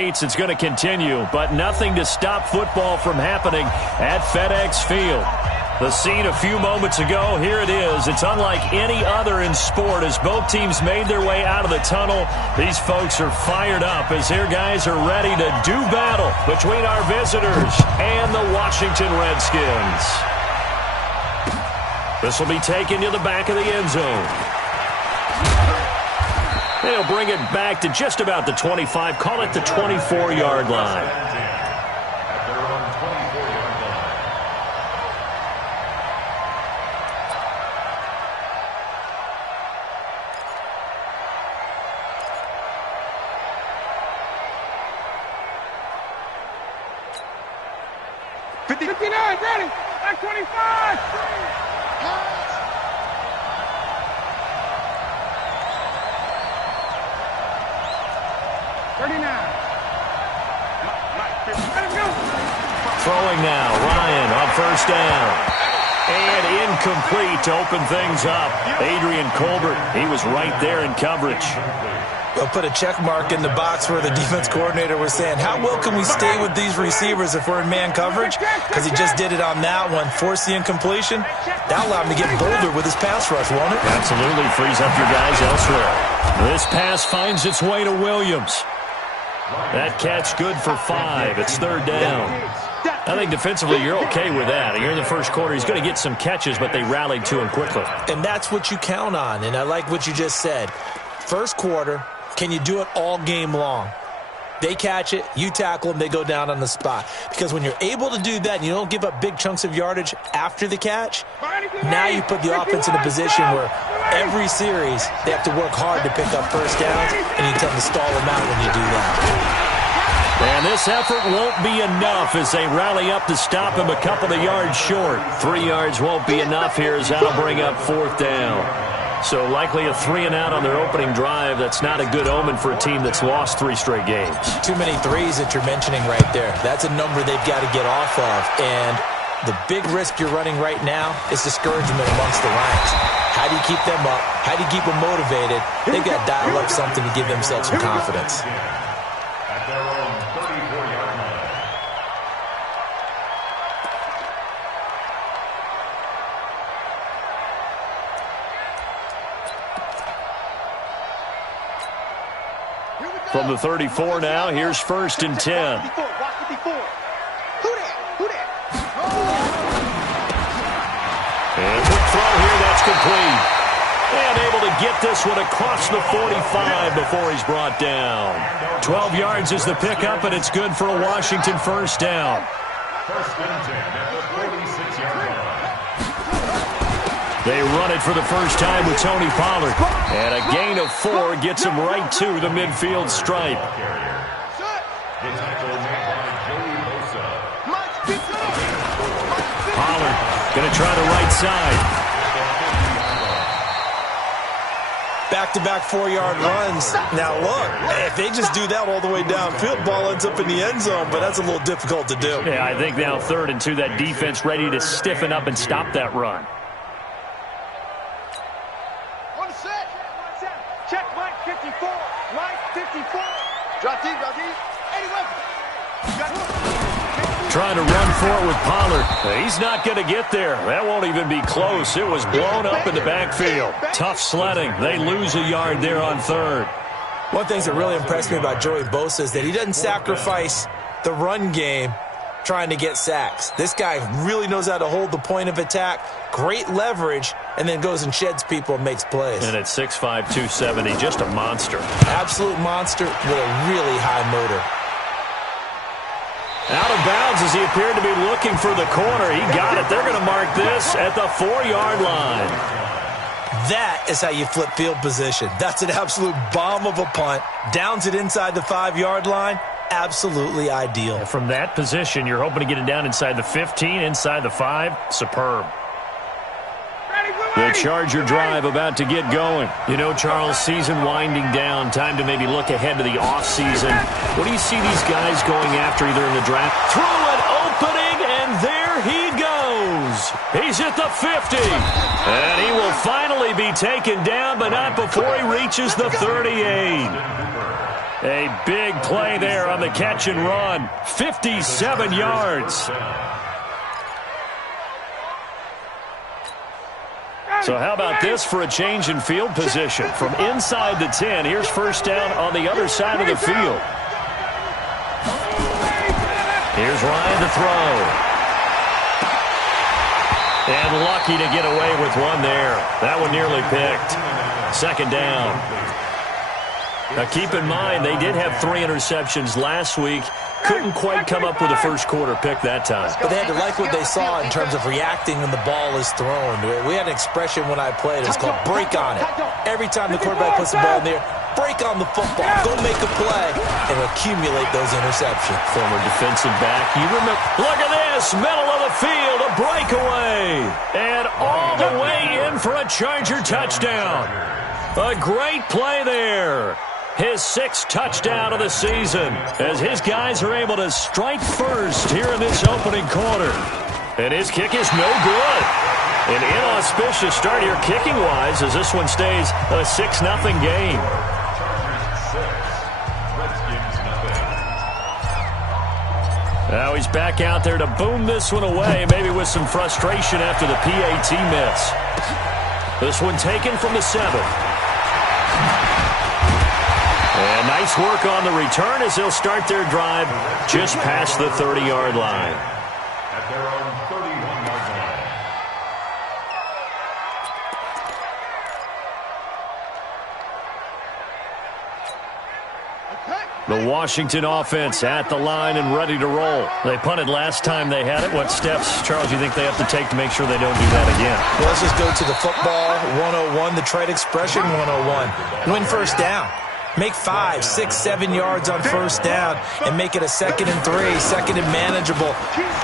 It's going to continue, but nothing to stop football from happening at FedEx Field. The scene a few moments ago, here it is. It's unlike any other in sport as both teams made their way out of the tunnel. These folks are fired up as their guys are ready to do battle between our visitors and the Washington Redskins. This will be taken to the back of the end zone. They'll bring it back to just about the 25, call it the 24-yard line. Ready, back 25. 39. Throwing now, Ryan on first down. And incomplete to open things up. Adrian Colbert, he was right there in coverage. They'll put a check mark in the box where the defense coordinator was saying, how well can we stay with these receivers if we're in man coverage? Because he just did it on that one, forced the incompletion. That'll allow him to get bolder with his pass rush, won't it? Absolutely, frees up your guys elsewhere. This pass finds its way to Williams. That catch good for 5. It's third down. I think defensively you're okay with that. You're in the first quarter. He's going to get some catches, but they rallied to him quickly. And that's what you count on, and I like what you just said. First quarter, can you do it all game long? They catch it, you tackle them, they go down on the spot. Because when you're able to do that and you don't give up big chunks of yardage after the catch, now you put the offense in a position where every series they have to work hard to pick up first downs, and you tend to stall them out when you do that. And this effort won't be enough as they rally up to stop him a couple of yards short. 3 yards won't be enough here as that'll bring up fourth down. So likely a 3-and-out on their opening drive. That's not a good omen for a team that's lost 3 straight games. Too many threes that you're mentioning right there. That's a number they've got to get off of. And the big risk you're running right now is discouragement amongst the ranks. How do you keep them up? How do you keep them motivated? They've got to dial up something to give themselves some confidence. At their own 34-yard line. From the 34 now, here's first and 10. Watch 54. Who that? And quick throw here, that's complete. And able to get this one across the 45 before he's brought down. 12 yards is the pickup, and it's good for a Washington first down. First and 10 at the 46-yard line. They run it for the first time with Tony Pollard. And a gain of 4 gets him right to the midfield stripe. The tackle made by Joey Bosa. Pollard going to try the right side. Back-to-back 4-yard runs. Now, look, if they just do that all the way downfield, ball ends up in the end zone, but that's a little difficult to do. Yeah, I think now 3rd and 2, that defense ready to stiffen up and stop that run. On set. Check Mike 54. Mike 54. Drop D. 81. Trying to run for it with Pollard. He's not going to get there. That won't even be close. It was blown up in the backfield. Tough sledding. They lose a yard there on 3rd. One thing that really impressed me about Joey Bosa is that he doesn't sacrifice the run game trying to get sacks. This guy really knows how to hold the point of attack, great leverage, and then goes and sheds people and makes plays. And at 6'5", 270, just a monster. Absolute monster with a really high motor. Out of bounds as he appeared to be looking for the corner. He got it. They're going to mark this at the 4-yard line. That is how you flip field position. That's an absolute bomb of a punt. Downs it inside the 5-yard line. Absolutely ideal. And from that position, you're hoping to get it down inside the 15, inside the 5. Superb. The Charger drive about to get going. You know, Charles, season winding down. Time to maybe look ahead to the offseason. What do you see these guys going after either in the draft? Through an opening, and there he goes. He's at the 50. And he will finally be taken down, but not before he reaches the 38. A big play there on the catch and run. 57 yards. So how about this for a change in field position? From inside the 10, here's first down on the other side of the field. Here's Ryan to throw. And lucky to get away with one there. That one nearly picked. Second down. Now keep in mind, they did have 3 interceptions last week. Couldn't quite come up with a first quarter pick that time. But they had to like what they saw in terms of reacting when the ball is thrown. We had an expression when I played. It's called break on it. Every time the quarterback puts the ball in there, break on the football. Go make a play and accumulate those interceptions. Former defensive back. You remember. Look at this. Middle of the field. A breakaway. And all the way in for a Charger touchdown. A great play there. His 6th touchdown of the season as his guys are able to strike first here in this opening quarter. And his kick is no good. An inauspicious start here kicking-wise as this one stays a 6-0 game. Now he's back out there to boom this one away, maybe with some frustration after the PAT miss. This one taken from the 7. And nice work on the return as they'll start their drive just past the 30-yard line. At their own 31-yard line. The Washington offense at the line and ready to roll. They punted last time they had it. What steps, Charles, you think they have to take to make sure they don't do that again? Well, let's just go to the football 101, the trade expression 101. Win first down. Make 5, 6, 7 yards on first down and make it a 2nd and 3, 2nd and manageable.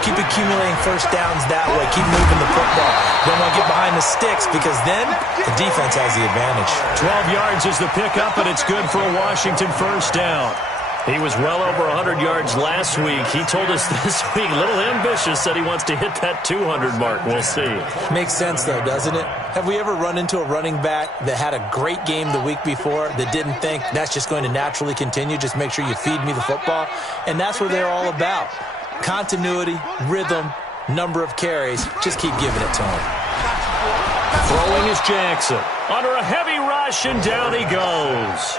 Keep accumulating first downs that way. Keep moving the football. Don't want to get behind the sticks because then the defense has the advantage. 12 yards is the pickup, and it's good for a Washington first down. He was well over 100 yards last week. He told us this week, a little ambitious, said he wants to hit that 200 mark. We'll see. Makes sense, though, doesn't it? Have we ever run into a running back that had a great game the week before that didn't think that's just going to naturally continue? Just make sure you feed me the football. And that's what they're all about. Continuity, rhythm, number of carries. Just keep giving it to him. Throwing is Jackson. Under a heavy rush, and down he goes.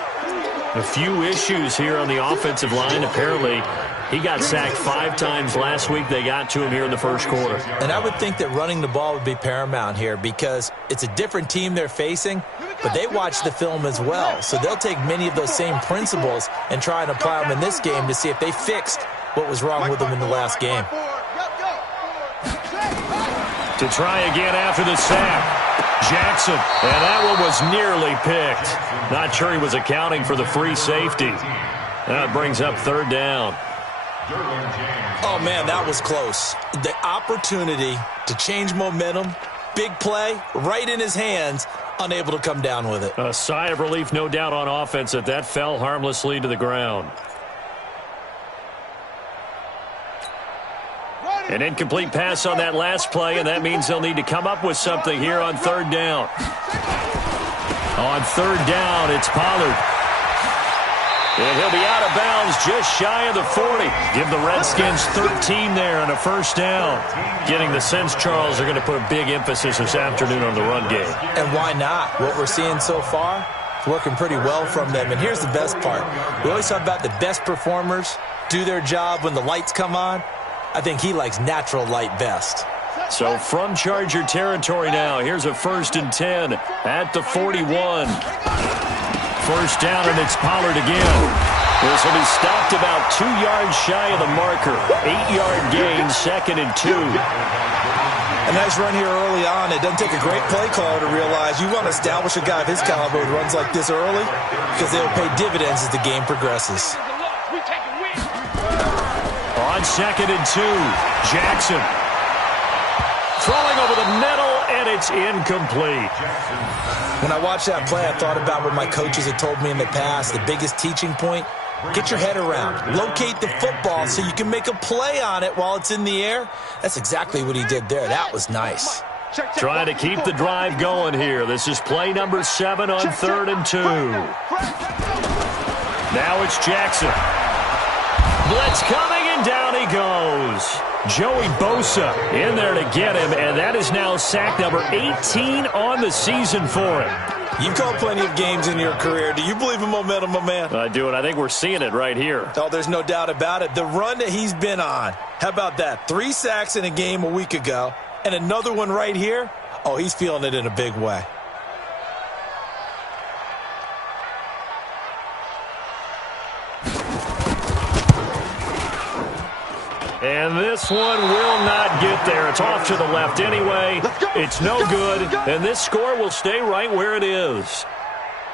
A few issues here on the offensive line. Apparently, he got sacked 5 times last week. They got to him here in the first quarter. And I would think that running the ball would be paramount here because it's a different team they're facing, but they watch the film as well. So they'll take many of those same principles and try and apply them in this game to see if they fixed what was wrong with them in the last game. To try again after the sack. Jackson, and that one was nearly picked. Not sure he was accounting for the free safety. That brings up 3rd down. Oh, man, that was close. The opportunity to change momentum, big play, right in his hands, unable to come down with it. A sigh of relief, no doubt, on offense that that fell harmlessly to the ground. An incomplete pass on that last play, and that means they'll need to come up with something here on 3rd down. On 3rd down, it's Pollard. And he'll be out of bounds just shy of the 40. Give the Redskins 13 there and a first down. Getting the sense, Charles, they're going to put a big emphasis this afternoon on the run game. And why not? What we're seeing so far is working pretty well from them. And here's the best part. We always talk about the best performers do their job when the lights come on. I think he likes natural light best. So from Charger territory now, here's a 1st and 10 at the 41. First down, and it's Pollard again. This will be stopped about 2 yards shy of the marker. 8-yard gain, 2nd and 2. A nice run here early on. It doesn't take a great play caller to realize you want to establish a guy of his caliber who runs like this early because they'll pay dividends as the game progresses. On 2nd and 2, Jackson. Throwing over the middle, and it's incomplete. When I watched that play, I thought about what my coaches had told me in the past. The biggest teaching point, get your head around. Locate the football so you can make a play on it while it's in the air. That's exactly what he did there. That was nice. Trying to keep the drive going here. This is play number 7 on 3rd and 2. Now it's Jackson. Blitz coming, and down he goes. Joey Bosa in there to get him, and that is now sack number 18 on the season for him. You've called plenty of games in your career. Do you believe in momentum, my man? I do, and I think we're seeing it right here. Oh, there's no doubt about it. The run that he's been on, how about that? 3 sacks in a game a week ago, and another one right here. Oh, he's feeling it in a big way. And this one will not get there. It's off to the left anyway. It's no good, and this score will stay right where it is.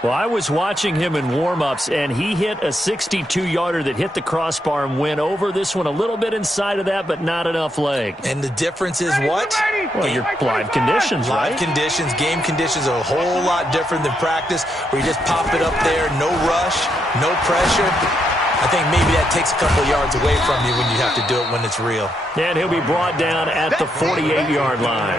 Well, I was watching him in warm-ups, and he hit a 62-yarder that hit the crossbar and went over. This one a little bit inside of that, but not enough leg. And the difference is what? Well, your live conditions, right? Live conditions, game conditions are a whole lot different than practice, where you just pop it up there, no rush, no pressure. I think maybe that takes a couple yards away from you when you have to do it when it's real. And he'll be brought down at the 48-yard line.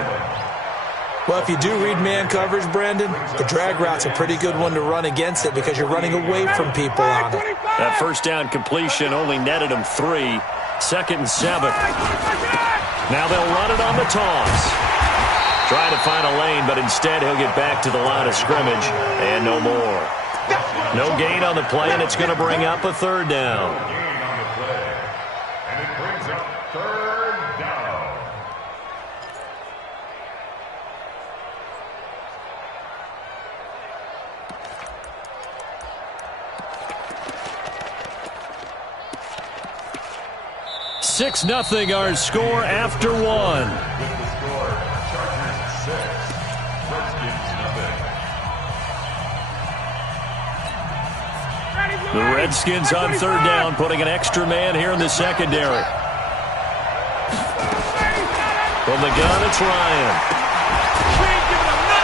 Well, if you do read man coverage, Brandon, the drag route's a pretty good one to run against it because you're running away from people on it. That first down completion only netted him 3. 2nd and 7. Now they'll run it on the toss. Trying to find a lane, but instead he'll get back to the line of scrimmage and no more. No gain on the play, and it's going to bring up a 3rd down. And it brings up 3rd down. Six 0 our score after 1. With the score, Chargers 6, Redskins 0. The Redskins on 3rd down, putting an extra man here in the secondary. From the gun, it's Ryan.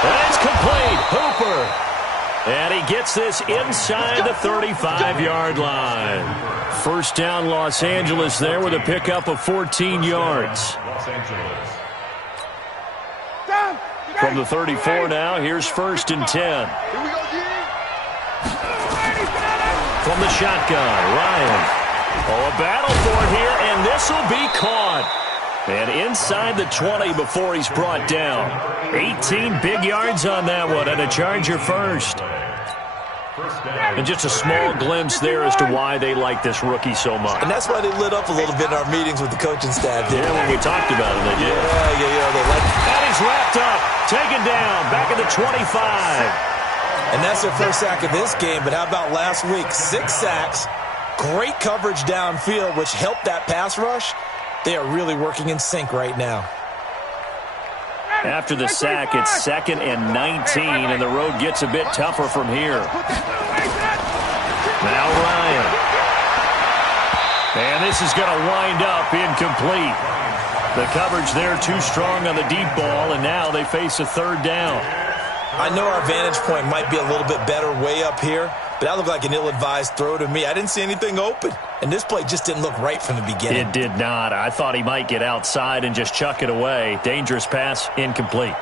And it's complete. Hooper. And he gets this inside the 35-yard line. First down, Los Angeles there with a pickup of 14 yards. Los Angeles. From the 34 now, here's 1st and 10. From the shotgun, Ryan. Oh, a battle for it here, and this will be caught. And inside the 20 before he's brought down. 18 big yards on that one, and a Charger first. And just a small glimpse there as to why they like this rookie so much. And that's why they lit up a little bit in our meetings with the coaching staff. Yeah, when we talked about it, they did. Yeah, they like it. And he's wrapped up, taken down, back at the 25. And that's their first sack of this game, but how about last week? 6 sacks, great coverage downfield, which helped that pass rush. They are really working in sync right now. After the sack, it's 2nd and 19, and the road gets a bit tougher from here. Now Ryan. And this is going to wind up incomplete. The coverage there too strong on the deep ball, and now they face a 3rd down. I know our vantage point might be a little bit better way up here, but that looked like an ill-advised throw to me. I didn't see anything open, and this play just didn't look right from the beginning. It did not. I thought he might get outside and just chuck it away. Dangerous pass, incomplete.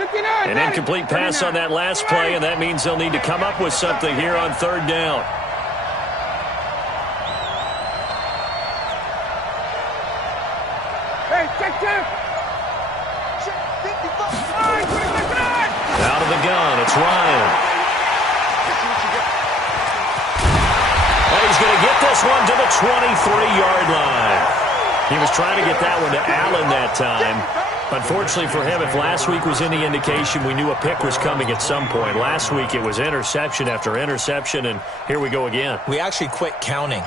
An incomplete pass on that last play, and that means they'll need to come up with something here on 3rd down. Out of the gun, it's Ryan. And he's going to get this one to the 23-yard line. He was trying to get that one to Allen that time. Unfortunately for him, if last week was any indication, we knew a pick was coming at some point. Last week it was interception after interception, and here we go again. We actually quit counting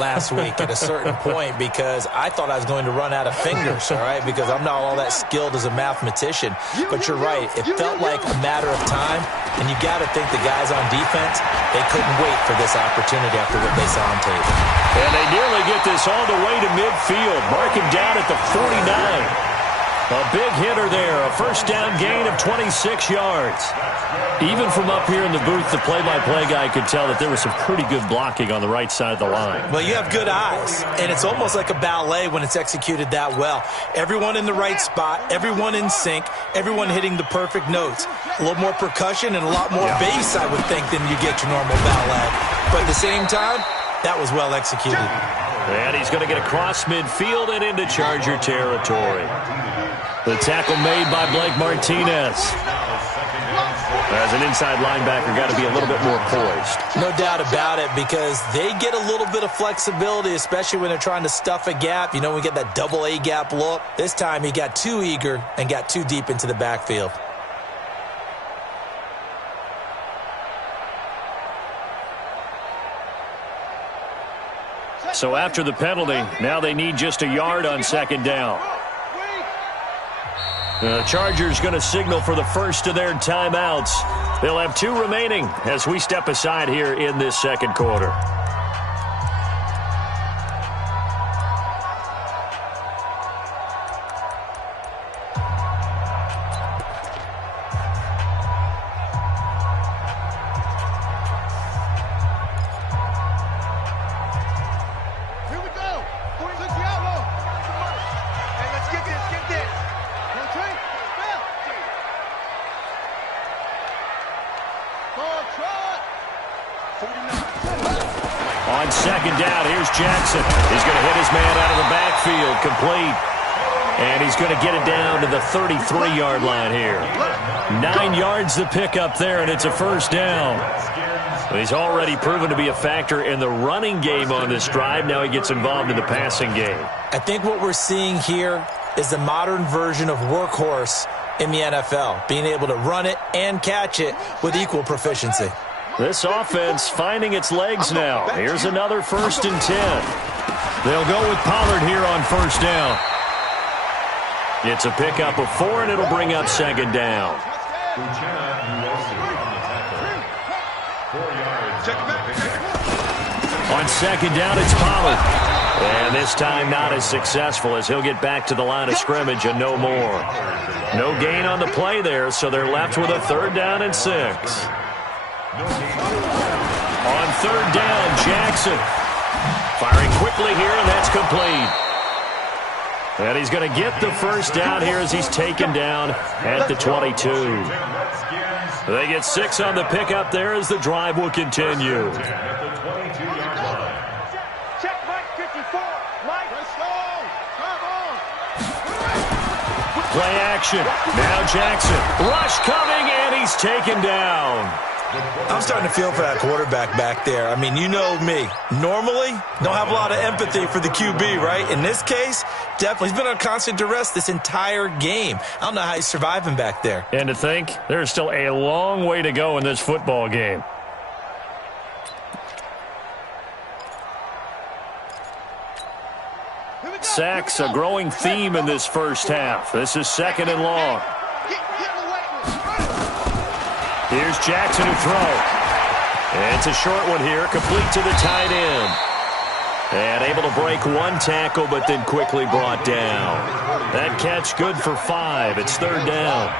last week at a certain point because I thought I was going to run out of fingers, all right, because I'm not all that skilled as a mathematician. But you're right. It felt like a matter of time, and you got to think the guys on defense, they couldn't wait for this opportunity after what they saw on tape. And they nearly get this all the way to midfield. Mark him down at the 49. A big hitter there, a first down gain of 26 yards. Even from up here in the booth, the play-by-play guy could tell that there was some pretty good blocking on the right side of the line. Well, you have good eyes, and it's almost like a ballet when it's executed that well. Everyone in the right spot, everyone in sync, everyone hitting the perfect notes. A little more percussion and a lot more bass, I would think, than you get your normal ballet. But at the same time, that was well executed. And he's going to get across midfield and into Charger territory. The tackle made by Blake Martinez. As an inside linebacker, got to be a little bit more poised. No doubt about it, because they get a little bit of flexibility, especially when they're trying to stuff a gap. You know, we get that double A gap look. This time he got too eager and got too deep into the backfield. So after the penalty, now they need just a yard on second down. The Chargers going to signal for the first of their timeouts. They'll have 2 remaining as we step aside here in this second quarter. On second down, here's Jackson. He's going to hit his man out of the backfield, complete. And he's going to get it down to the 33-yard line here. 9 yards to pick up there, and it's a first down. He's already proven to be a factor in the running game on this drive. Now he gets involved in the passing game. I think what we're seeing here is the modern version of workhorse in the NFL, being able to run it and catch it with equal proficiency. This offense finding its legs now. Here's another 1st and 10. They'll go with Pollard here on first down. It's a pickup of 4, and it'll bring up second down. On second down, it's Pollard. And this time not as successful, as he'll get back to the line of scrimmage and no more. No gain on the play there, so they're left with a 3rd down and 6. On 3rd down, Jackson. Firing quickly here, and that's complete. And he's going to get the first down here as he's taken down at the 22. They get 6 on the pickup there as the drive will continue. Check Mike 54. Mike. Play action. Now Jackson. Rush coming, and he's taken down. I'm starting to feel for that quarterback back there. I mean, you know me. Normally, don't have a lot of empathy for the QB, right? In this case, definitely. He's been on constant duress this entire game. I don't know how he's surviving back there. And to think, there's still a long way to go in this football game. Sacks, a growing theme in this first half. This is 2nd and long. Here's Jackson who throws. It's a short one here, complete to the tight end. And able to break 1 tackle, but then quickly brought down. That catch good for 5. It's 3rd down.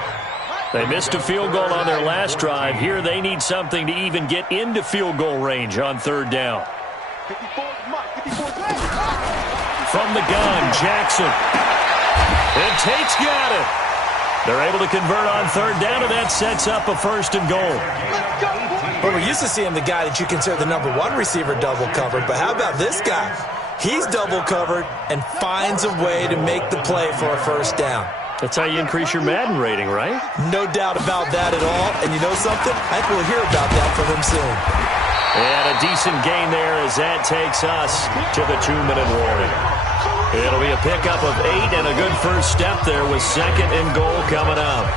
They missed a field goal on their last drive. Here they need something to even get into field goal range on 3rd down. From the gun, Jackson. And Tate's got it. They're able to convert on 3rd down, and that sets up a 1st and goal. Well, we're used to seeing the guy that you consider the #1 receiver double covered, but how about this guy? He's double covered and finds a way to make the play for a 1st down. That's how you increase your Madden rating, right? No doubt about that at all. And you know something? I think we'll hear about that from him soon. And a decent gain there as that takes us to the 2-minute warning. It'll be a pickup of 8 and a good first step there with 2nd and goal coming up.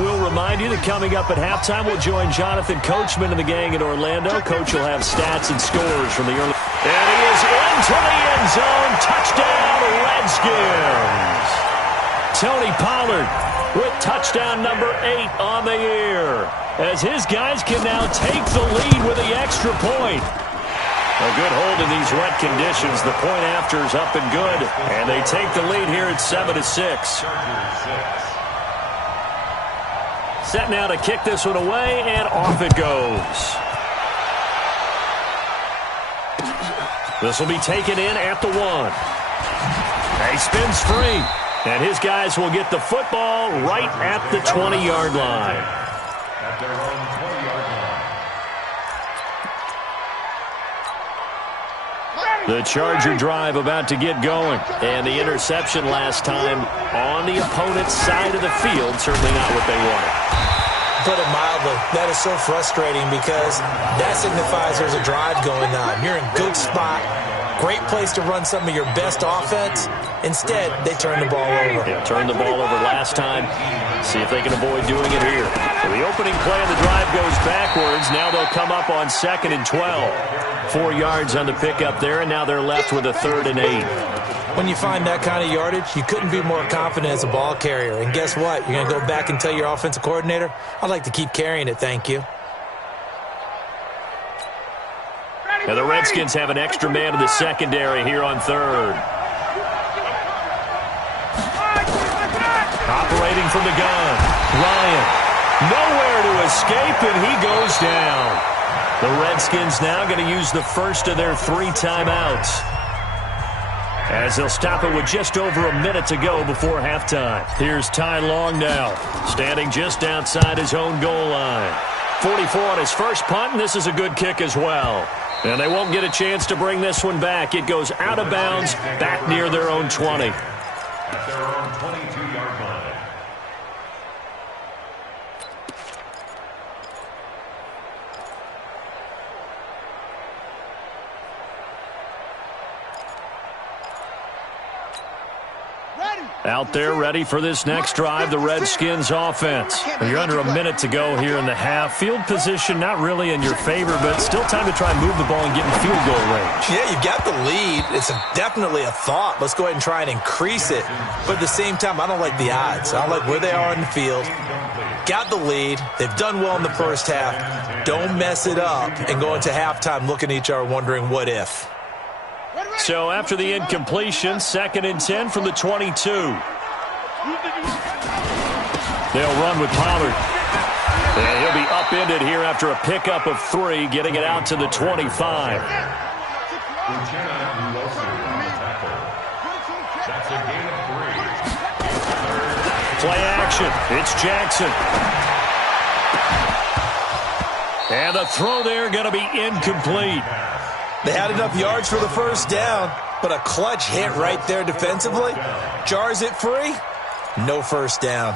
We'll remind you that coming up at halftime, we'll join Jonathan Coachman and the gang in Orlando. Coach will have stats and scores from the early... And he is into the end zone. Touchdown, Redskins. Tony Pollard with touchdown number 8 on the year, as his guys can now take the lead with the extra point. A good hold in these wet conditions. The point after is up and good, and they take the lead here at 7-6. Set now to kick this one away, and off it goes. This will be taken in at the 1. He spins free, and his guys will get the football right at the 20-yard line. At their own 20-yard line. The Charger drive about to get going, and the interception last time on the opponent's side of the field, certainly not what they wanted. Put it mildly, that is so frustrating because that signifies there's a drive going on. You're in good spot, great place to run some of your best offense. Instead, they turn the ball over. Yeah, turned the ball over last time. See if they can avoid doing it here. So the opening play of the drive goes backwards. Now they'll come up on 2nd and 12. 4 yards on the pickup there, and now they're left with a 3rd and 8. When you find that kind of yardage, you couldn't be more confident as a ball carrier. And guess what? You're going to go back and tell your offensive coordinator, I'd like to keep carrying it, thank you. Now the Redskins have an extra man in the secondary here on 3rd. Operating from the gun, Ryan. Nowhere to escape, and he goes down. The Redskins now going to use the first of their 3 timeouts, as they'll stop it with just over a minute to go before halftime. Here's Ty Long now, standing just outside his own goal line. 44 on his first punt, and this is a good kick as well. And they won't get a chance to bring this one back. It goes out of bounds, back near their own 20. At their own 22-yard line. Out there ready for this next drive, the Redskins offense. You're under a minute to go here in the half. Field position not really in your favor, but still time to try and move the ball and get in field goal range. Yeah, you've got the lead. It's definitely a thought. Let's go ahead and try and increase it. But at the same time, I don't like the odds. I don't like where they are in the field. Got the lead. They've done well in the first half. Don't mess it up and go into halftime looking at each other wondering what if. So after the incompletion, 2nd and 10 from the 22. They'll run with Pollard. And he'll be upended here after a pickup of 3, getting it out to the 25. That's a gain of 3. Play action. It's Jackson. And the throw there going to be incomplete. They had enough yards for the first down, but a clutch hit right there defensively. Jars it free. No first down.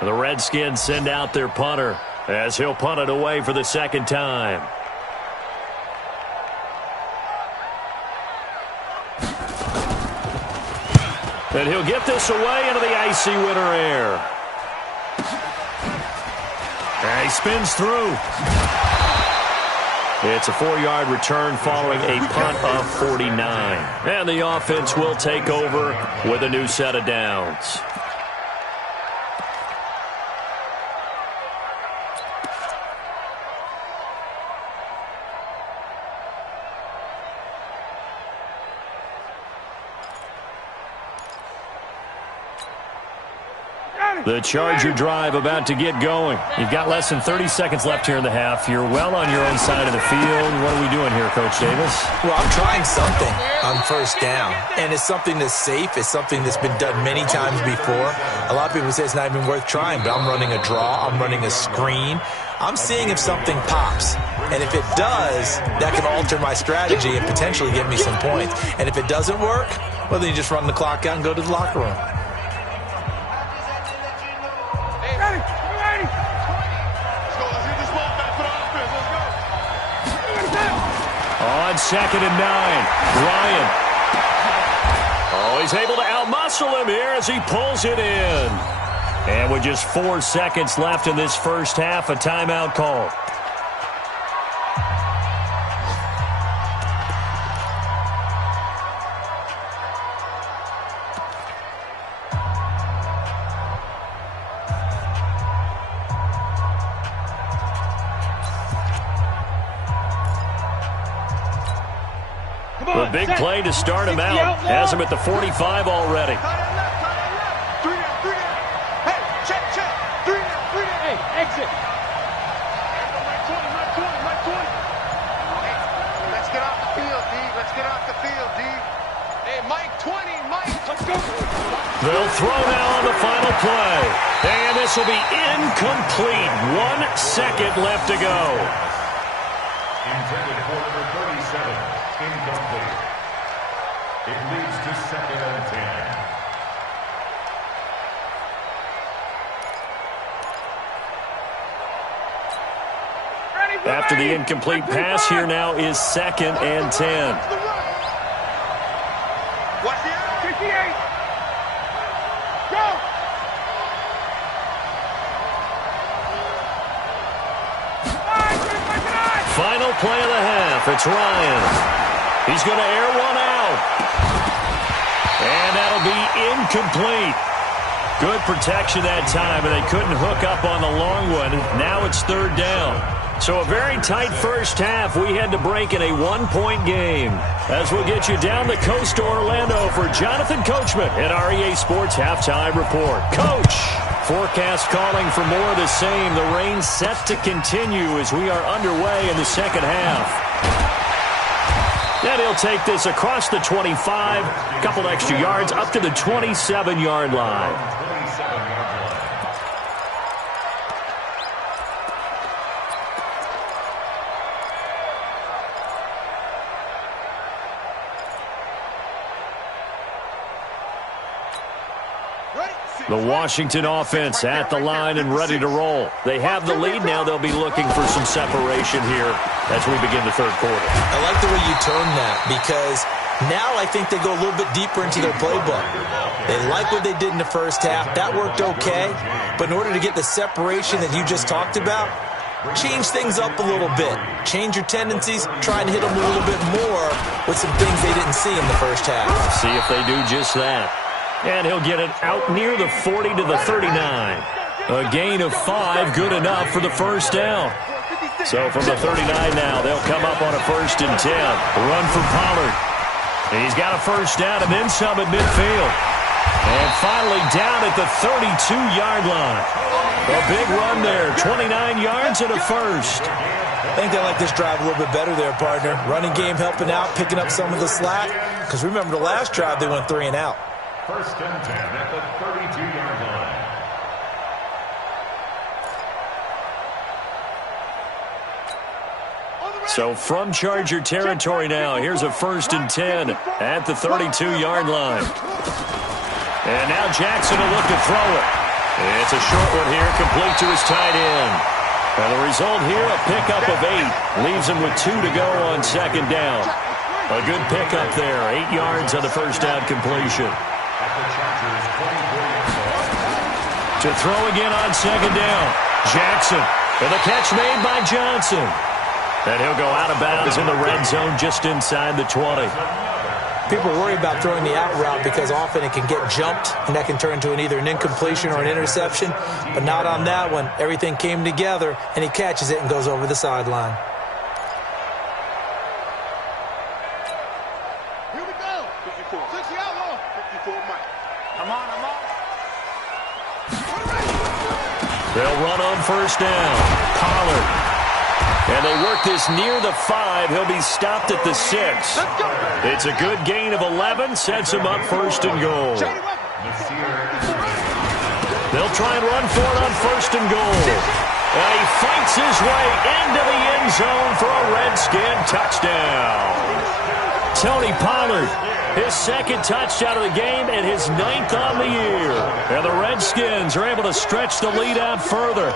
The Redskins send out their punter as he'll punt it away for the 2nd time. And he'll get this away into the icy winter air. And he spins through. It's a 4-yard return following a punt of 49. And the offense will take over with a new set of downs. The Charger drive about to get going. You've got less than 30 seconds left here in the half. You're well on your own side of the field. What are we doing here, Coach Davis? Well, I'm trying something on first down, and it's something that's safe. It's something that's been done many times before. A lot of people say it's not even worth trying, but I'm running a draw. I'm running a screen. I'm seeing if something pops, and if it does, that can alter my strategy and potentially get me some points. And if it doesn't work, well, then you just run the clock out and go to the locker room. On 2nd and 9, Ryan. Oh, he's able to outmuscle him here as he pulls it in. And with just 4 seconds left in this first half, a timeout call. A big play to start him out. Has him at the 45 already. Exit. Let's get off the field, D. Let's get off the field, D. Hey, Mike, 20, Mike, let's go. They'll throw now on the final play. And this will be incomplete. 1 second left to go. Intended for number 37. Incomplete. It leads to 2nd and 10. After the incomplete pass, here now is 2nd and 10. Watch the 58. Go. Final play of the half. It's Ryan. He's going to air one out. And that'll be incomplete. Good protection that time, and they couldn't hook up on the long one. Now it's 3rd down. So a very tight first half. We had to break in a 1-point game. As we'll get you down the coast to Orlando for Jonathan Coachman in our EA Sports Halftime Report. Coach, forecast calling for more of the same. The rain set to continue as we are underway in the second half. Then he'll take this across the 25, a couple extra yards up to the 27-yard line. The Washington offense at the line and ready to roll. They have the lead now. They'll be looking for some separation here as we begin the 3rd quarter. I like the way you turn that because now I think they go a little bit deeper into their playbook. They like what they did in the first half. That worked okay. But in order to get the separation that you just talked about, change things up a little bit. Change your tendencies. Try and hit them a little bit more with some things they didn't see in the first half. See if they do just that. And he'll get it out near the 40 to the 39. A gain of 5, good enough for the first down. So from the 39 now, they'll come up on a 1st and 10. Run for Pollard. He's got a first down and then some at midfield. And finally down at the 32-yard line. A big run there, 29 yards and a first. I think they like this drive a little bit better there, partner. Running game helping out, picking up some of the slack. Because remember the last drive, they went 3 and out. 1st and 10 at the 32-yard line. So from Charger territory now, here's a 1st and 10 at the 32-yard line. And now Jackson will look to throw it. It's a short one here, complete to his tight end. And the result here, a pickup of 8. Leaves him with 2 to go on 2nd down. A good pickup there, 8 yards on the first down completion. To throw again on 2nd down. Jackson. And the catch made by Johnson. And he'll go out of bounds in the red zone just inside the 20. People worry about throwing the out route because often it can get jumped, and that can turn into either an incompletion or an interception. But not on that one. Everything came together, and he catches it and goes over the sideline. Here we go. 54. 60 outlaw. 54, Mike. Come on, come on. They'll run on 1st down. Pollard. And they work this near the 5. He'll be stopped at the 6. It's a good gain of 11. Sets him up 1st and goal. They'll try and run for it on 1st and goal. And he fights his way into the end zone for a Redskin touchdown. Tony Pollard, his 2nd touchdown of the game and his 9th on the year. And the Redskins are able to stretch the lead out further.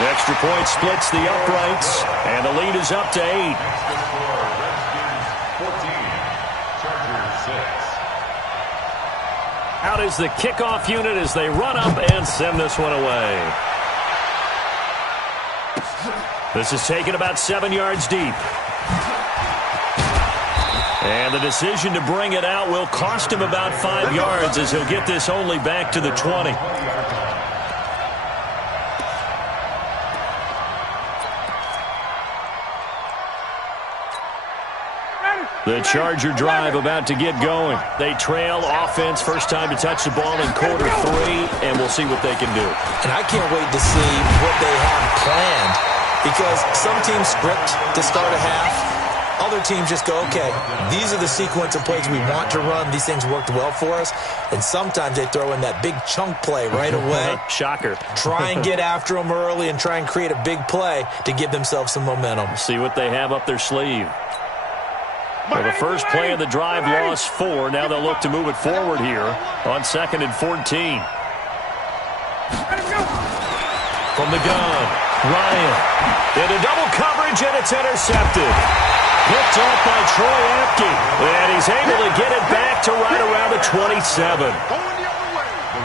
Extra point splits the uprights, and the lead is up to 8. Out is the kickoff unit as they run up and send this one away. This is taken about 7 yards deep. And the decision to bring it out will cost him about 5 yards as he'll get this only back to the 20. The Charger drive about to get going. They trail offense, first time to touch the ball in quarter 3, and we'll see what they can do. And I can't wait to see what they have planned, because some teams script to start a half. Other teams just go, okay, these are the sequence of plays we want to run. These things worked well for us. And sometimes they throw in that big chunk play right away. Shocker. Try and get after them early and try and create a big play to give themselves some momentum. See what they have up their sleeve. Well, the first play of the drive lost 4. Now they'll look to move it forward here on 2nd and 14. From the gun, Ryan. Into double coverage, and it's intercepted. Picked off by Troy Apke. And he's able to get it back to right around the 27.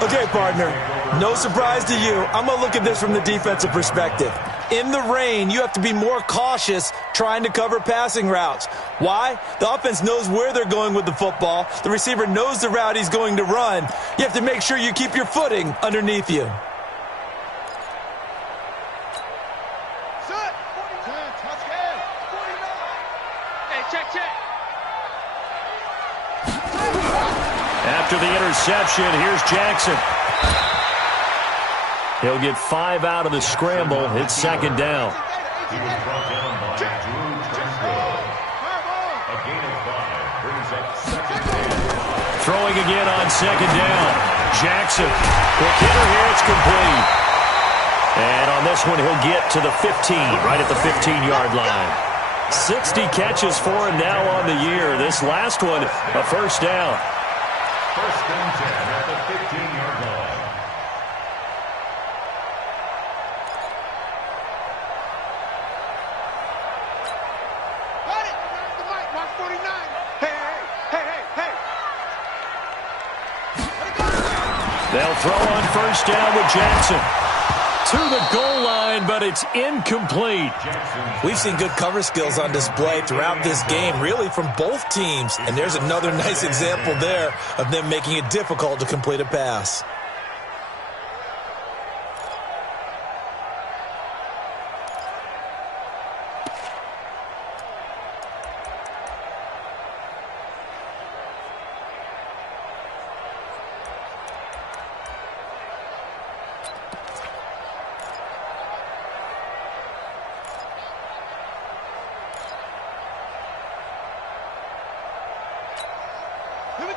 Okay, partner, no surprise to you. I'm going to look at this from the defensive perspective. In the rain, you have to be more cautious trying to cover passing routes. Why? The offense knows where they're going with the football. The receiver knows the route he's going to run. You have to make sure you keep your footing underneath you. After the interception, here's Jackson. He'll get 5 out of the scramble. It's 2nd down. He was brought down by Drew Tesco. A gain of 5 brings up 2nd down. Throwing again on 2nd down. Jackson. Quick hitter here. It's complete. And on this one, he'll get to the 15, right at the 15-yard line. 60 catches for him now on the year. This last one, a first down. 1st and 10 at the 15-yard line. Got it. The mic, Mark 49. Hey. They'll throw on first down with Jackson. To the goal line, but it's incomplete. We've seen good cover skills on display throughout this game, really from both teams. And there's another nice example there of them making it difficult to complete a pass.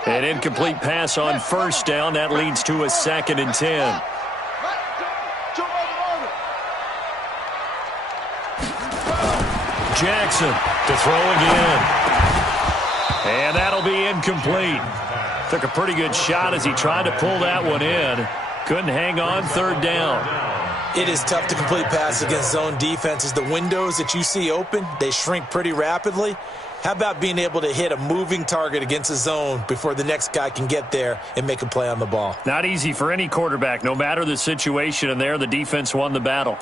An incomplete pass on first down. That leads to a 2nd and 10. Jackson to throw again. And that'll be incomplete. Took a pretty good shot as he tried to pull that one in. Couldn't hang on, 3rd down. It is tough to complete passes against zone defenses. The windows that you see open, they shrink pretty rapidly. How about being able to hit a moving target against a zone before the next guy can get there and make a play on the ball? Not easy for any quarterback, no matter the situation, and there the defense won the battle.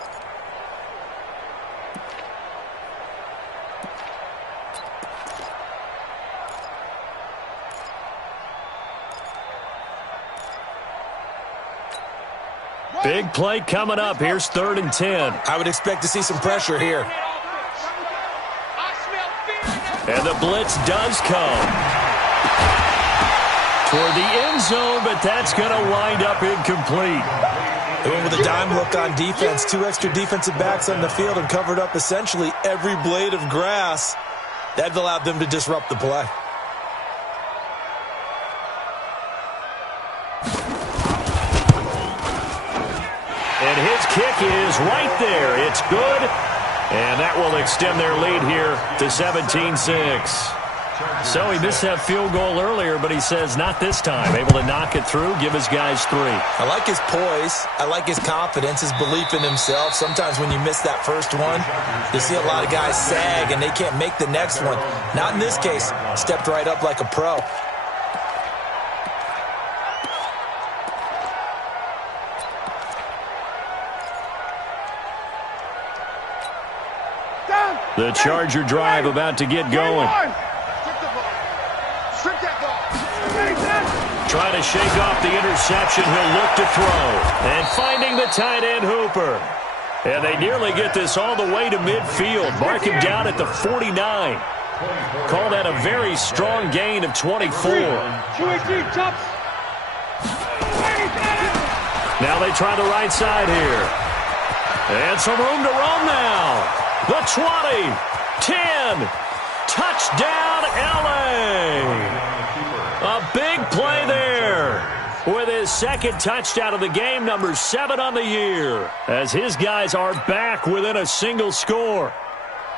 Big play coming up. Here's 3rd and 10. I would expect to see some pressure here. And the blitz does come toward the end zone, but that's going to wind up incomplete. They went with a dime look on defense. 2 extra defensive backs on the field and covered up essentially every blade of grass. That allowed them to disrupt the play. And his kick is right there. It's good. And that will extend their lead here to 17-6. So he missed that field goal earlier, but he says not this time. Able to knock it through, give his guys 3. I like his poise. I like his confidence, his belief in himself. Sometimes when you miss that first one, you see a lot of guys sag and they can't make the next one. Not in this case. Stepped right up like a pro. The Charger drive about to get going. Trying to shake off the interception. He'll look to throw. And finding the tight end, Hooper. And they nearly get this all the way to midfield. Mark him down at the 49. Call that a very strong gain of 24. 2-3 jumps. Now they try the right side here. And some room to roam now. The 20, 10, touchdown LA. A big play there with his second touchdown of the game, number 7 on the year, as his guys are back within a single score.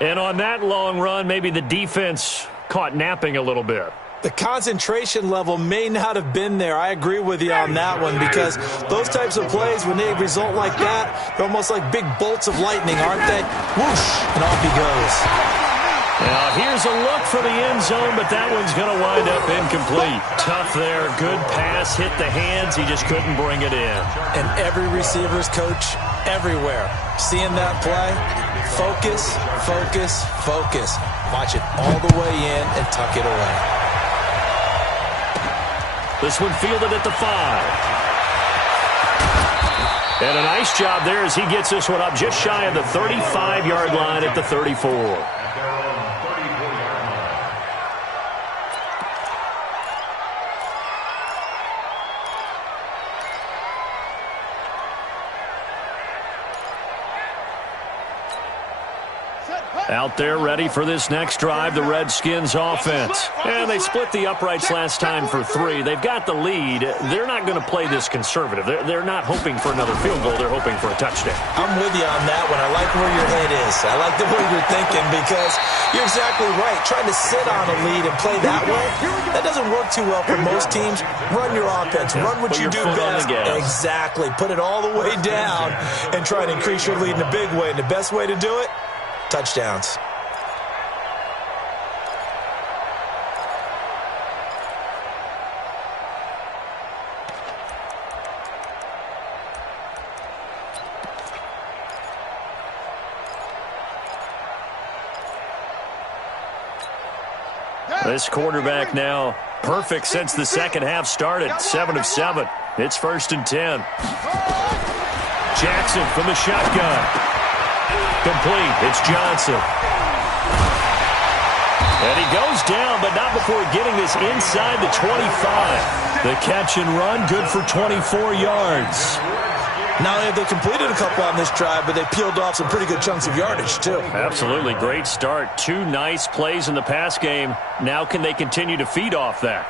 And on that long run, maybe the defense caught napping a little bit. The concentration level may not have been there. I agree with you on that one, because those types of plays, when they result like that, they're almost like big bolts of lightning, aren't they? Whoosh, and off he goes. Now here's a look for the end zone, but that one's going to wind up incomplete. Tough there. Good pass, hit the hands. He just couldn't bring it in. And every receiver's coach everywhere, seeing that play, focus, focus, focus. Watch it all the way in and tuck it away. This one fielded at the 5. And a nice job there as he gets this one up just shy of the 35-yard line at the 34. Out there ready for this next drive, the Redskins offense. And they split the uprights last time for 3. They've got the lead. They're not going to play this conservative. They're not hoping for another field goal. They're hoping for a touchdown. I'm with you on that one. I like where your head is. I like the way you're thinking, because you're exactly right. Trying to sit on a lead and play that way, that doesn't work too well for most teams. Run your offense. Run what you do best. Exactly. Put it all the way down and try to increase your lead in a big way. And the best way to do it, touchdowns. This quarterback now perfect since the second half started. 7 of 7. It's 1st and 10. Jackson from the shotgun. Complete. It's Johnson. And he goes down, but not before getting this inside the 25. The catch and run, good for 24 yards. Not only have they completed a couple on this drive, but they peeled off some pretty good chunks of yardage, too. Absolutely. Great start. 2 nice plays in the pass game. Now can they continue to feed off that?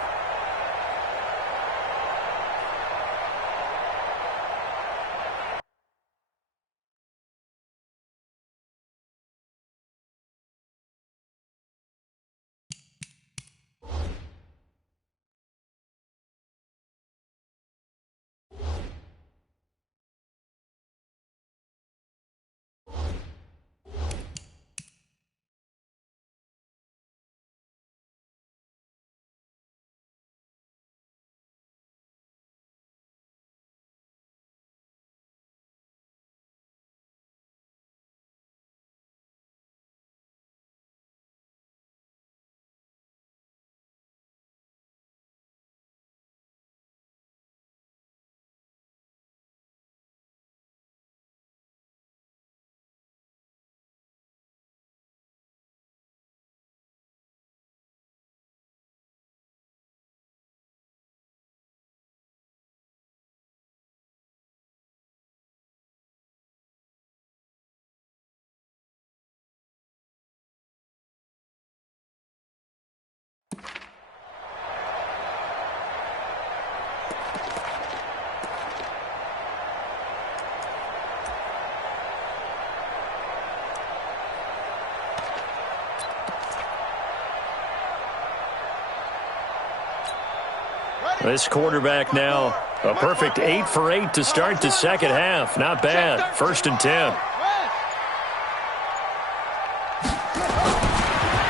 This quarterback now, a perfect 8 for 8 to start the second half. Not bad. 1st and 10.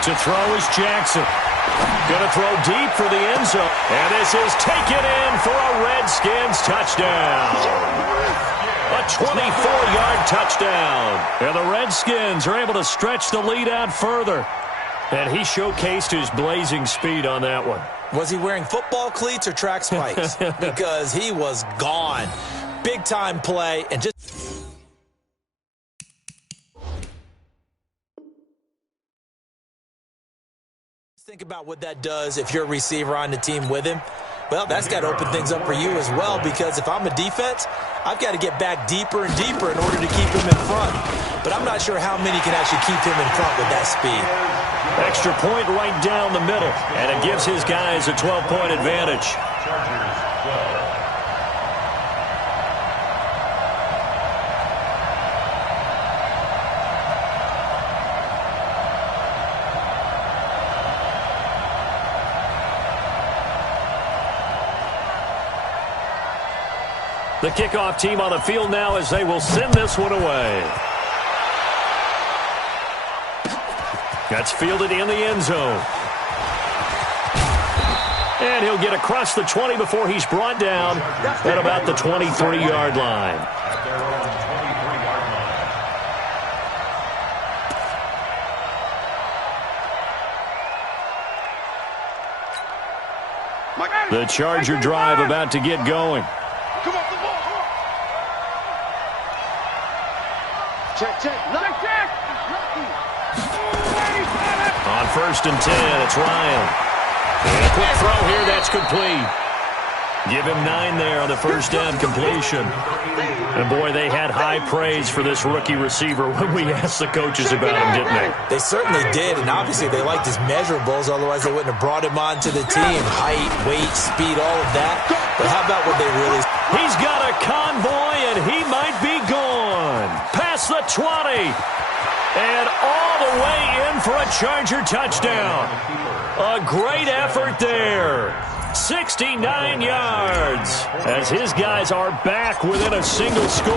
To throw is Jackson. Going to throw deep for the end zone. And this is taken in for a Redskins touchdown. A 24-yard touchdown. And the Redskins are able to stretch the lead out further. And he showcased his blazing speed on that one. Was he wearing football cleats or track spikes? Because he was gone. Big-time play and just... Think about what that does if you're a receiver on the team with him. Well, that's got to open things up for you as well, because if I'm a defense, I've got to get back deeper and deeper in order to keep him in front. But I'm not sure how many can actually keep him in front with that speed. Extra point right down the middle, and it gives his guys a 12-point advantage. The kickoff team on the field now as they will send this one away. That's fielded in the end zone. And he'll get across the 20 before he's brought down at about the 23-yard line. The Charger drive about to get going. Check, check, check, check. On 1st and 10, it's Ryan. And a quick throw here, that's complete. Give him 9 there on the first down completion. And boy, they had high praise for this rookie receiver when we asked the coaches about him, didn't they? They certainly did, and obviously they liked his measurables, otherwise they wouldn't have brought him onto the team. Height, weight, speed, all of that. But how about what they really... He's got a convoy, and he might be gone. Past the 20. And all the way in for a Charger touchdown. A great effort there. 69 yards as his guys are back within a single score.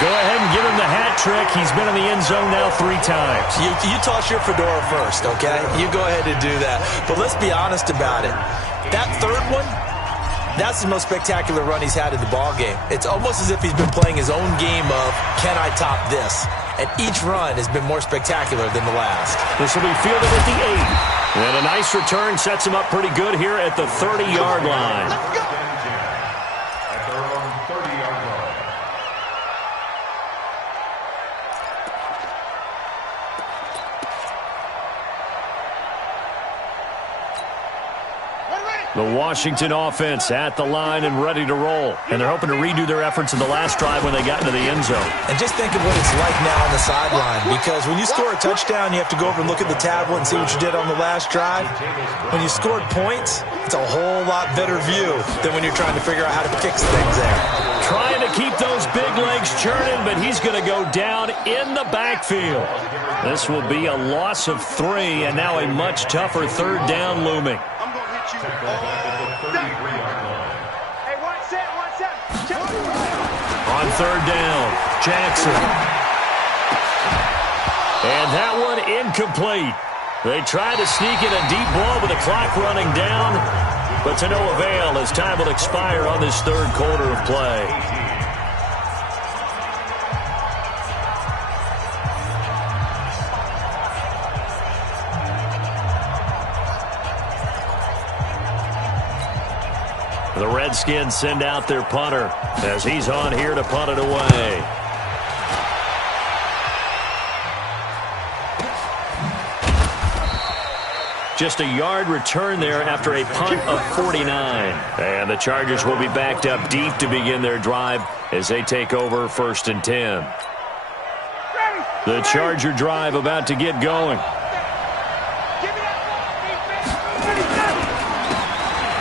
Go ahead and give him the hat trick. He's been in the end zone now 3 times. You toss your fedora first, okay? You go ahead and do that. But let's be honest about it. That third one, that's the most spectacular run he's had in the ballgame. It's almost as if he's been playing his own game of, can I top this? And each run has been more spectacular than the last. This will be fielded at the 8. And a nice return sets him up pretty good here at the 30-yard line. Let's go. At their own 30-yard line. The Washington offense at the line and ready to roll. And they're hoping to redo their efforts in the last drive when they got into the end zone. And just think of what it's like now on the sideline, because when you score a touchdown, you have to go over and look at the tablet and see what you did on the last drive. When you scored points, it's a whole lot better view than when you're trying to figure out how to fix things there. Trying to keep those big legs churning, but he's going to go down in the backfield. This will be a loss of 3, and now a much tougher 3rd down looming. I'm going to hit you all day. Hey, one set. On 3rd down, Jackson. And that one incomplete. They tried to sneak in a deep ball with the clock running down, but to no avail as time will expire on this 3rd quarter of play. The Redskins send out their punter as he's on here to punt it away. Just a yard return there after a punt of 49. And the Chargers will be backed up deep to begin their drive as they take over 1st and 10. The Charger drive about to get going.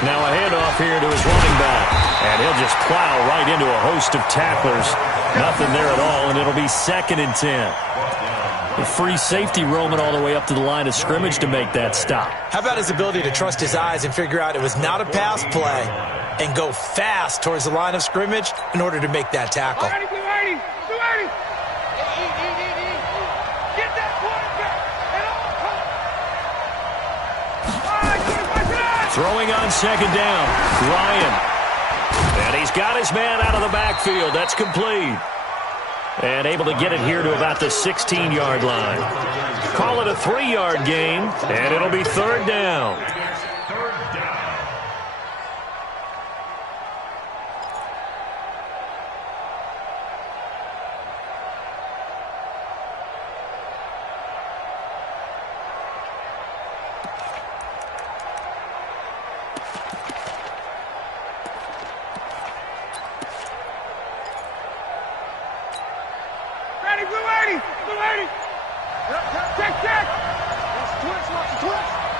Now a handoff here to his running back. And he'll just plow right into a host of tacklers. Nothing there at all, and it'll be 2nd and 10. A free safety roaming all the way up to the line of scrimmage to make that stop. How about his ability to trust his eyes and figure out it was not a pass play and go fast towards the line of scrimmage in order to make that tackle? Get that quarterback and Throwing on 2nd down, Ryan. And he's got his man out of the backfield. That's complete. And able to get it here to about the 16-yard line. Call it a 3-yard gain, and it'll be 3rd down.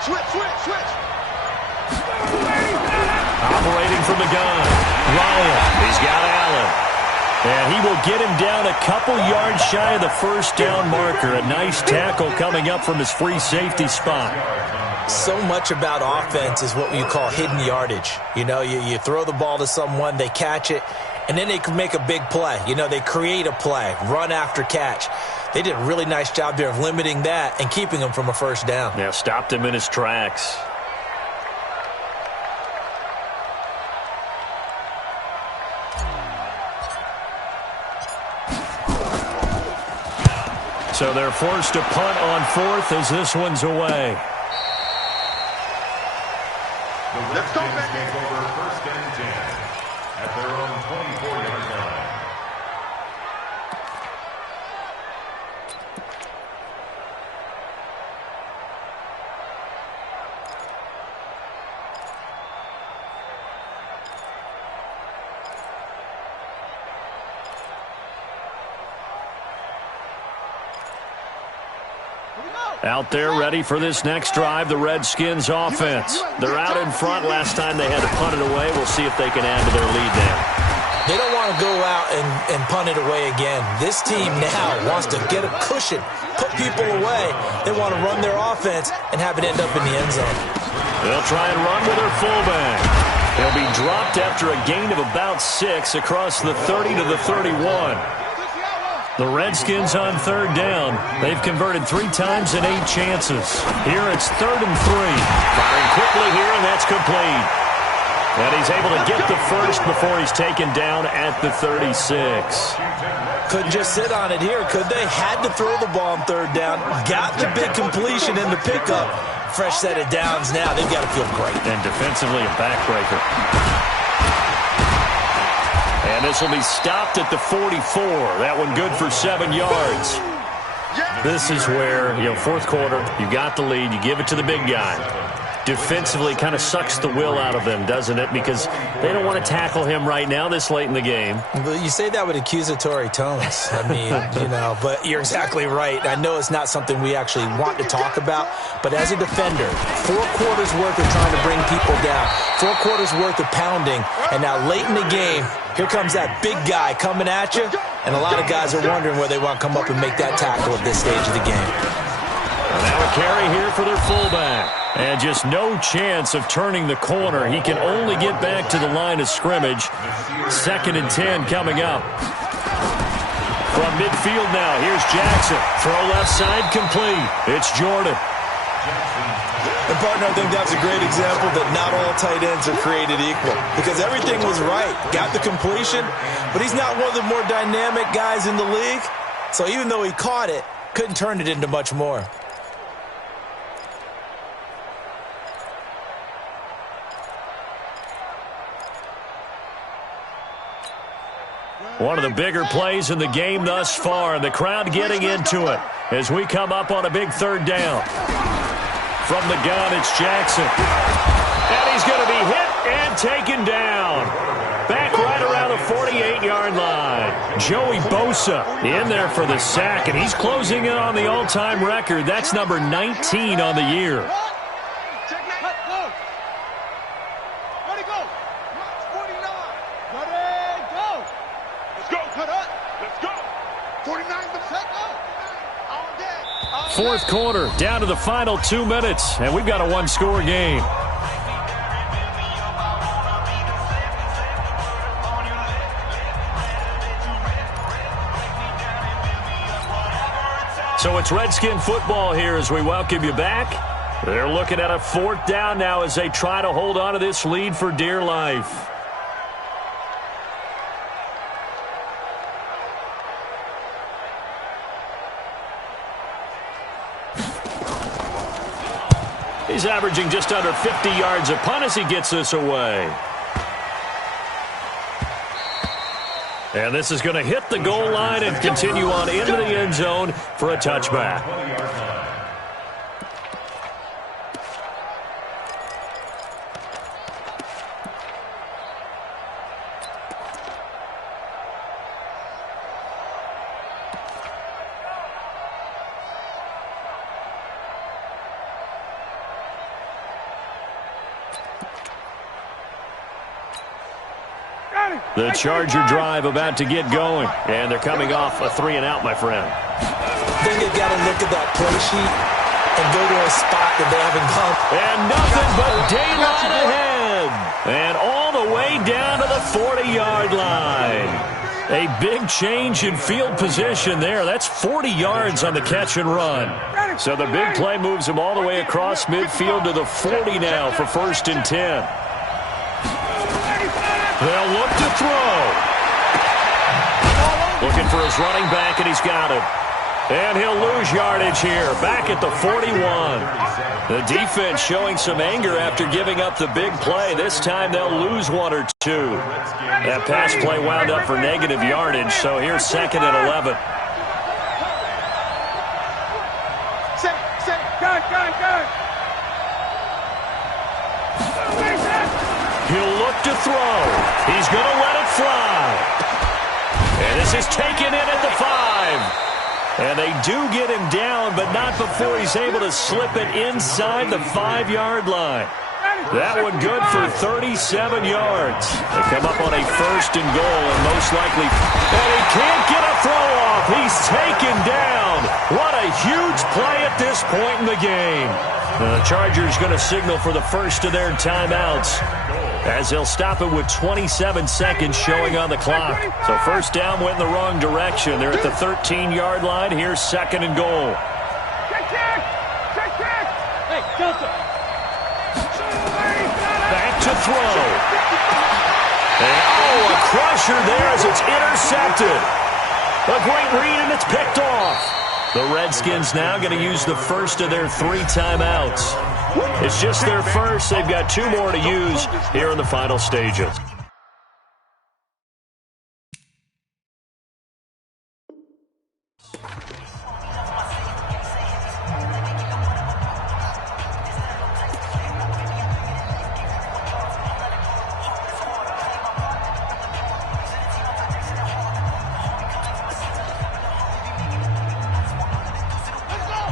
Switch. Operating from the gun. Ryan. He's got Allen. And he will get him down a couple yards shy of the first down marker. A nice tackle coming up from his free safety spot. So much about offense is what you call hidden yardage. You know, you throw the ball to someone, they catch it, and then they can make a big play. You know, they create a play, run after catch. They did a really nice job there of limiting that and keeping him from a first down. Yeah, stopped him in his tracks. So they're forced to punt on fourth as this one's away. The Redskins take over first and 10 at their own 24-yard line. Out there ready for this next drive, the Redskins offense. They're out in front. Last time they had to punt it away. We'll see if they can add to their lead now. They don't want to go out and punt it away again. This team now wants to get a cushion, put people away. They want to run their offense and have it end up in the end zone. They'll try and run with their fullback. He'll be dropped after a gain of about 6 across the 30 to the 31. The Redskins on third down. They've converted 3 times in 8 chances. Here it's 3rd and 3. Firing quickly here, and that's complete. And he's able to get the first before he's taken down at the 36. Couldn't just sit on it here, could they? Had to throw the ball on third down. Got the big completion in the pickup. Fresh set of downs now. They've got to feel great. And defensively a backbreaker. And this will be stopped at the 44. That one good for 7 yards. This is where, fourth quarter, you got the lead, you give it to the big guy. Defensively kind of sucks the will out of them, doesn't it? Because they don't want to tackle him right now this late in the game. But you say that with accusatory tones. I mean, but you're exactly right. I know it's not something we actually want to talk about, but as a defender, 4 quarters worth of trying to bring people down, 4 quarters worth of pounding, and now late in the game, here comes that big guy coming at you, and a lot of guys are wondering where they want to come up and make that tackle at this stage of the game. And now a carry here for their fullback. And just no chance of turning the corner. He can only get back to the line of scrimmage. 2nd and 10 coming up. From midfield now, here's Jackson. Throw left side complete. It's Jordan. And, partner, I think that's a great example that not all tight ends are created equal. Because everything was right. Got the completion, but he's not one of the more dynamic guys in the league. So even though he caught it, couldn't turn it into much more. One of the bigger plays in the game thus far, and the crowd getting into it as we come up on a big 3rd down. From the gun, it's Jackson. And he's going to be hit and taken down. Back right around the 48-yard line. Joey Bosa in there for the sack, and he's closing in on the all-time record. That's number 19 on the year. Fourth quarter, down to the final 2 minutes, and we've got a 1-score game. So it's Redskin football here as we welcome you back. They're looking at a 4th down now as they try to hold on to this lead for dear life. He's averaging just under 50 yards a punt as he gets this away. And this is going to hit the goal line and continue on into the end zone for a touchback. The Charger drive about to get going. And they're coming off a 3-and-out, my friend. I think they've got to look at that play sheet and go to a spot that they haven't gone. And nothing but daylight ahead. And all the way down to the 40-yard line. A big change in field position there. That's 40 yards on the catch and run. So the big play moves them all the way across midfield to the 40 now for 1st and 10. They'll look to throw. Looking for his running back, and he's got it. And he'll lose yardage here, back at the 41. The defense showing some anger after giving up the big play. This time they'll lose 1 or 2. That pass play wound up for negative yardage, so here's 2nd and 11. He'll look to throw. He's going to let it fly. And this is taken in at the 5. And they do get him down, but not before he's able to slip it inside the 5-yard line. That one good for 37 yards. They come up on a 1st and goal, and most likely, and he can't get a throw off. He's taken down. What a huge play at this point in the game. The Chargers going to signal for the first of their timeouts, as they'll stop it with 27 seconds showing on the clock. So 1st down went in the wrong direction. They're at the 13-yard line. Here's 2nd and goal. Hey, Delta. Back to throw. And, oh, a crusher there as it's intercepted. A great read, and it's picked off. The Redskins now going to use the first of their 3 timeouts. It's just their first. They've got 2 more to use here in the final stages.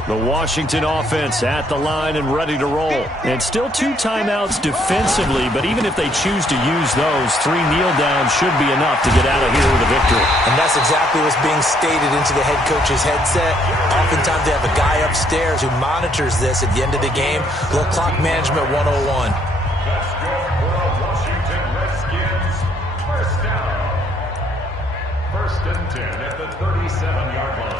The Washington offense at the line and ready to roll. And still 2 timeouts defensively, but even if they choose to use those, 3 kneel downs should be enough to get out of here with a victory. And that's exactly what's being stated into the head coach's headset. Oftentimes they have a guy upstairs who monitors this at the end of the game. Little clock management 101. That's good for the Washington Redskins. 1st down. 1st and 10 at the 37-yard line.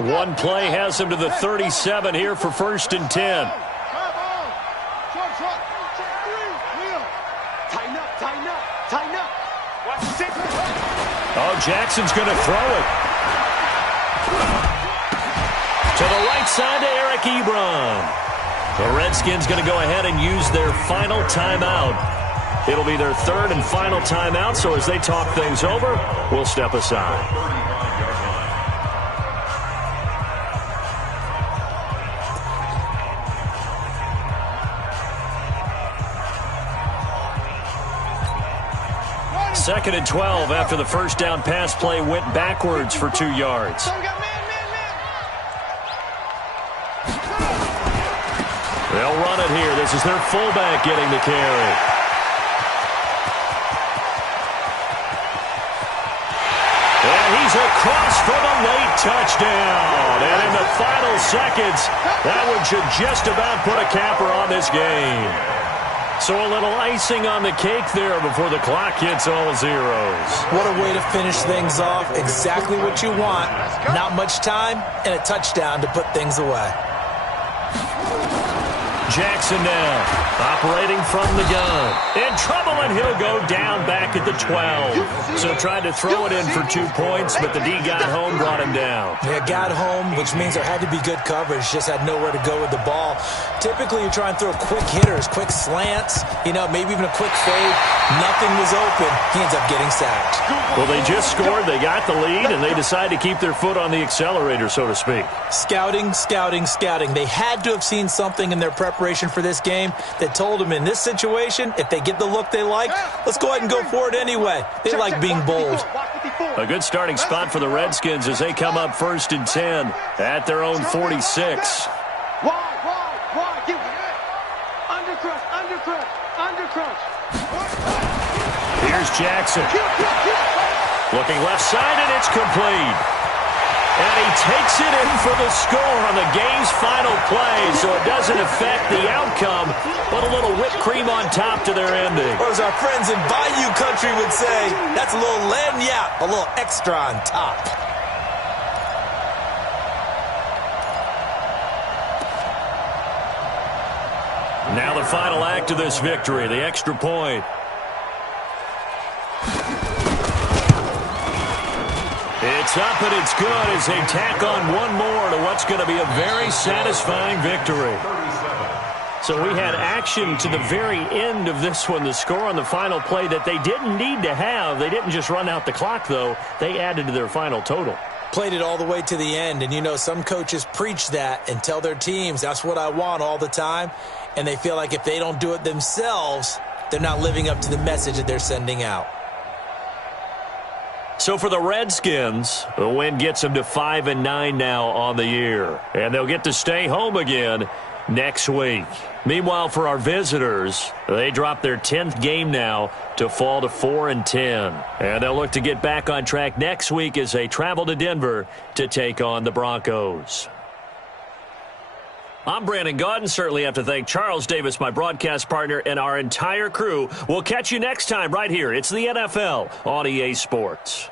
One play has him to the 37 here for 1st and 10. Oh, Jackson's going to throw it. To the right side to Eric Ebron. The Redskins going to go ahead and use their final timeout. It'll be their 3rd and final timeout, so as they talk things over, we'll step aside. Second and 12 after the 1st down pass play went backwards for 2 yards. They'll run it here. This is their fullback getting the carry. And he's across for the late touchdown. And in the final seconds, that one should just about put a capper on this game. So a little icing on the cake there before the clock hits all zeros. What a way to finish things off. Exactly what you want. Not much time and a touchdown to put things away. Jackson now operating from the gun. In trouble, and he'll go down back at the 12. So tried to throw it in for 2 points, but the D got home, brought him down. Yeah, got home, which means there had to be good coverage. Just had nowhere to go with the ball. Typically, you try and throw quick hitters, quick slants, maybe even a quick fade. Nothing was open. He ends up getting sacked. Well, they just scored. They got the lead, and they decide to keep their foot on the accelerator, so to speak. Scouting, scouting, scouting. They had to have seen something in their preparation for this game that told them in this situation, if they get the look they like, let's go ahead and go for it anyway. They like being bold. A good starting spot for the Redskins as they come up 1st and 10 at their own 46. Wide. Give it. Under crunch. Here's Jackson. Looking left side, and it's complete. And he takes it in for the score on the game's final play, so it doesn't affect the outcome, but a little whipped cream on top to their ending. Or as our friends in Bayou Country would say, that's a little lagniappe, a little extra on top. Now the final act of this victory, the extra point. It's up and it's good as they tack on one more to what's going to be a very satisfying victory. So we had action to the very end of this one, the score on the final play that they didn't need to have. They didn't just run out the clock, though. They added to their final total. Played it all the way to the end, and you know some coaches preach that and tell their teams, that's what I want all the time, and they feel like if they don't do it themselves, they're not living up to the message that they're sending out. So for the Redskins, the win gets them to 5-9 now on the year. And they'll get to stay home again next week. Meanwhile, for our visitors, they drop their 10th game now to fall to 4-10. And they'll look to get back on track next week as they travel to Denver to take on the Broncos. I'm Brandon Gaudin. Certainly have to thank Charles Davis, my broadcast partner, and our entire crew. We'll catch you next time right here. It's the NFL on EA Sports.